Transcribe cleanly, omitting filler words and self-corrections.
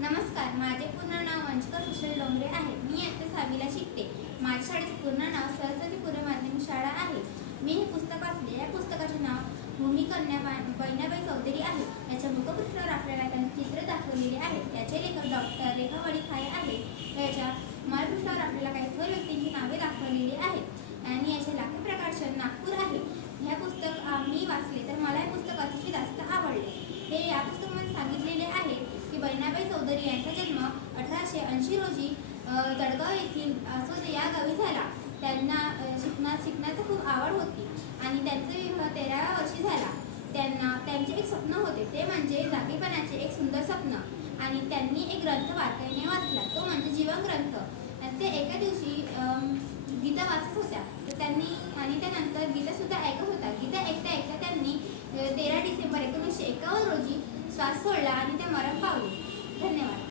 नमस्कार, माझे पूर्ण नाव वंचिका सुशील डोंगरे आहे. मी इयत्ता 6वीला शिकते. माझ्या शाळेचे पूर्ण नाव सरस्वती पूर्व माध्यमिक शाळा आहे. मी हे पुस्तक वाचले. या पुस्तकाचे नाव भूमिकन्या बहिणाबाई चौधरी आहे. याच्या मुखपृष्ठावर आपल्याला त्यांचे चित्र दाखवलेले आहे. याचे लेखक डॉक्टर रेखा वडीखारे आहे. याच्या मालपृष्ठावर आपल्याला काही थोर व्यक्तींची नावे दाखवलेली आहेत आणि याचे लाखो प्रकाशन नागपूर आहे. हे पुस्तक मी वाचले तर मला हे पुस्तक अतिशय जास्त आवडले. हे या पुस्तकामध्ये सांगितलेले आहे की बहिणाबाई चौधरी यांचा जन्म 1880 रोजी जळगाव येथील असोजे या गावी झाला. त्यांना शिकण्याची खूप आवड होती आणि त्यांचा विवाह 13व्या वर्षी झाला. त्यांचे एक स्वप्न होते, ते म्हणजे जागेपणाचे एक सुंदर स्वप्न, आणि त्यांनी एक ग्रंथ बारकाईने वाचला, तो म्हणजे जीवन ग्रंथ. ते एका दिवशी गीता वाचत होत्या तर त्यांनी आणि त्यानंतर गीतासुद्धा ऐकत होता. गीता ऐकता ऐकता त्यांनी 13 डिसेंबर 1951 रोजी श्वास सोडला आणि त्या मरण पावले.